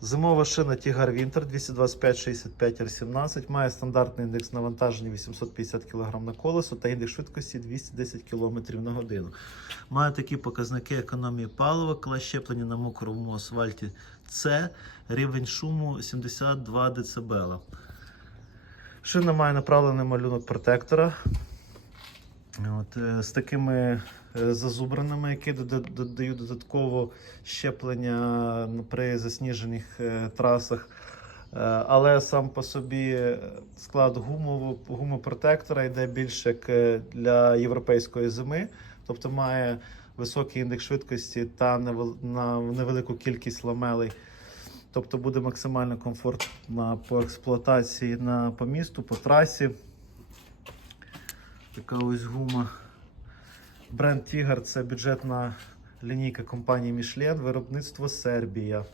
Зимова шина Tigar Winter 225-65 R17 має стандартний індекс навантаження 850 кг на колесо та індекс швидкості 210 км на годину. Має такі показники економії палива, клас щеплення на мокрому асфальті С, рівень шуму 72 дБ. Шина має направлений малюнок протектора. От, е, з такими е, зазубринами, які додають додатково щеплення при засніжених е, трасах. Е, Але сам по собі е, склад гумового, гумопротектора йде більше як е, для європейської зими, тобто має високий індекс швидкості та невел- невелику кількість ламелей. Тобто буде максимально комфортно по експлуатації на, по місту, по трасі. Така ось гума. Бренд Tiger це бюджетна лінійка компанії Michelin, виробництво Сербія.